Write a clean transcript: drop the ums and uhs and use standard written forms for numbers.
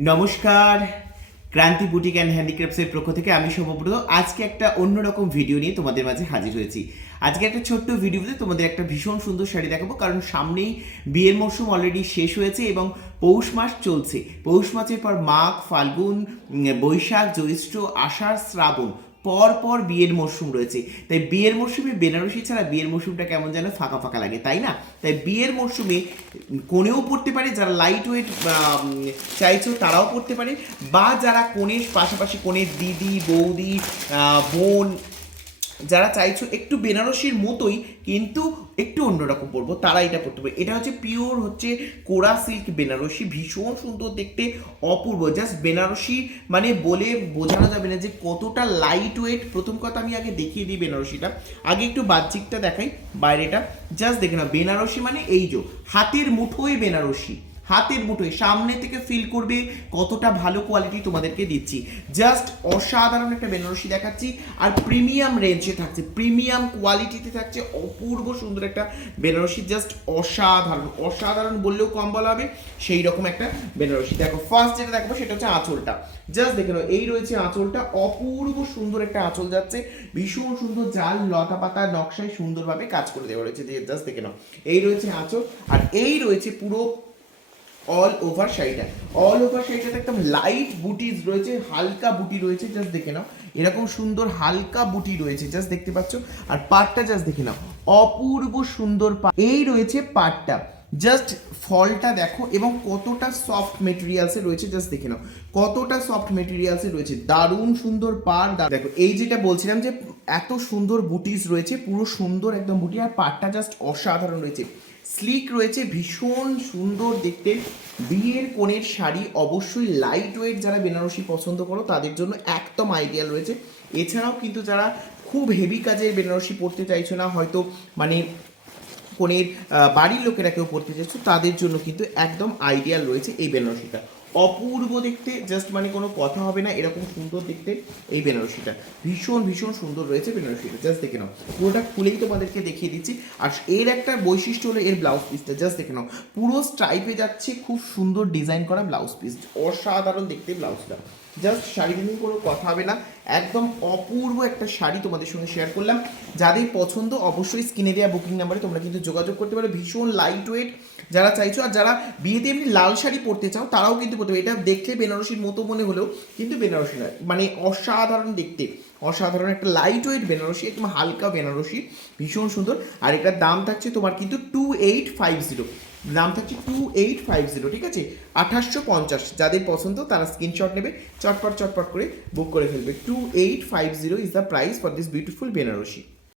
নমস্কার, ক্রান্তি boutique and হ্যান্ডিক্রাফটসের পক্ষ থেকে আমি সৌম্যব্রত আজকে একটা অন্যরকম ভিডিও নিয়ে তোমাদের মাঝে হাজির হয়েছি। আজকে একটা ছোট্ট ভিডিওতে তোমাদের একটা ভীষণ সুন্দর শাড়ি দেখাবো, কারণ সামনেই বিয়ের মরশুম অলরেডি শেষ হয়েছে এবং পৌষ মাস চলছে। পৌষ মাসের পর মাঘ, ফাল্গুন, বৈশাখ, জ্যৈষ্ঠ, আষাঢ়, শ্রাবণ পর পর বিয়ের মরশুম রয়েছে। তাই বিয়ের মরশুমে বেনারসি ছাড়া বিয়ের মরশুমটা কেমন যেন ফাঁকা ফাঁকা লাগে, তাই না? তাই বিয়ের মরশুমে কোণেও পড়তে পারে, যারা লাইট ওয়েট চাইছো তারাও পড়তে পারে, বা যারা কোণের পাশাপাশি কোণের দিদি, বৌদি, বোন যারা চাইছো একটু বেনারসির মতোই কিন্তু একটু অন্যরকম পরবো, তারা এটা পড়তে পারে। এটা হচ্ছে পিওর হচ্ছে কোরা সিল্ক বেনারসি, ভীষণ সুন্দর দেখতে, অপূর্ব। জাস্ট বেনারসি মানে বলে বোঝানো যাবে না যে কতটা লাইট ওয়েট। প্রথম কথা আমি আগে দেখিয়ে দিই বেনারসিটা, আগে একটু বাহ্যিকটা দেখাই, বাইরেটা জাস্ট দেখে না। বেনারসি মানে এই যে হাতের মুঠোয় বেনারসি, হাতের মুঠোয় সামনে থেকে ফিল করবে কতটা ভালো কোয়ালিটি তোমাদেরকে দিচ্ছি। জাস্ট অসাধারণ একটা বেনারসি দেখাচ্ছি, আর প্রিমিয়াম রেঞ্জে থাকছে, প্রিমিয়াম কোয়ালিটিতে থাকছে, অপূর্ব সুন্দর একটা বেনারসি। জাস্ট অসাধারণ, অসাধারণ বললেও কম বলা হবে, সেই রকম একটা বেনারসি। দেখো ফার্স্ট যেটা দেখবো সেটা হচ্ছে আঁচলটা। জাস্ট দেখে নাও, এই রয়েছে আঁচলটা, অপূর্ব সুন্দর একটা আঁচল যাচ্ছে, ভীষণ সুন্দর জাল লতা পাতা নকশায় সুন্দরভাবে কাজ করে দেওয়া রয়েছে। জাস্ট দেখে নাও, এই রয়েছে আঁচল, আর এই রয়েছে পুরো অল ওভার শাড়িটা। অল ওভার শাড়িটাতে একদম লাইট বুটিজ রয়েছে, হালকা বুটি রয়েছে, জাস্ট দেখে নাও, এরকম সুন্দর হালকা বুটি রয়েছে, জাস্ট দেখতে পাচ্ছ। আর পাটটা জাস্ট দেখে নাও, অপূর্ব সুন্দর এই রয়েছে পাটটা। জাস্ট ফলটা দেখো এবং কতটা সফট মেটেরিয়ালসে রয়েছে, জাস্ট দেখে নাও কতটা সফট মেটেরিয়ালসে রয়েছে, দারুণ সুন্দর পাড়। দেখো এই যেটা বলছিলাম যে এত সুন্দর বুটিস রয়েছে, পুরো সুন্দর একদম বুটি, আর পাটটা জাস্ট অসাধারণ রয়েছে, স্লিক রয়েছে, ভীষণ সুন্দর দেখতে। বিয়ের কোণের শাড়ি অবশ্যই লাইট ওয়েট যারা বেনারসি পছন্দ করো তাদের জন্য একদম আইডিয়াল রয়েছে। এছাড়াও কিন্তু যারা খুব হেভি কাজের বেনারসি পরতে চাইছো না, হয়তো মানে কোণের বাড়ির লোকেরা কেউ পড়তে চাইছো, তাদের জন্য কিন্তু একদম আইডিয়াল রয়েছে এই বেনারসিটা। অপূর্ব দেখতে, জাস্ট মানে কোনো কথা হবে না, এরকম সুন্দর দেখতে এই বেনারসিটা, ভীষণ ভীষণ সুন্দর রয়েছে বেনারসিটা। জাস্ট দেখে নাও, পুরোটা খুলেই তোমাদেরকে দেখিয়ে দিচ্ছি। আর এর একটা বৈশিষ্ট্য হলো এর ব্লাউজ পিসটা, জাস্ট দেখে নাও, পুরো স্ট্রাইপে যাচ্ছে, খুব সুন্দর ডিজাইন করা ব্লাউজ পিস, অসাধারণ দেখতে ব্লাউজটা। জাস্ট শাড়ি নিয়ে কোনো কথা হবে না, একদম অপূর্ব একটা শাড়ি তোমাদের সঙ্গে শেয়ার করলাম। যাদের পছন্দ অবশ্যই স্ক্রিনে দেওয়া বুকিং নাম্বারে তোমরা কিন্তু যোগাযোগ করতে পারো। ভীষণ লাইট ওয়েট যারা চাইছো, আর যারা বিয়েতে এমনি লাল শাড়ি পরতে চাও তারাও কিন্তু পরতে পারো। এটা দেখলে বেনারসির মতো মনে হলেও কিন্তু বেনারসি নয়, মানে অসাধারণ দেখতে, অসাধারণ একটা লাইট ওয়েট বেনারসি, একদম হালকা বেনারসি, ভীষণ সুন্দর। আর এটার দাম থাকছে তোমার কিন্তু 2850, দাম থাকছে 2850, ঠিক আছে, 2850। যাদের পছন্দ তারা স্ক্রিনশট নেবে, চটপট চটপট করে বুক করে ফেলবে। 2850 is the price for this beautiful Banarasi.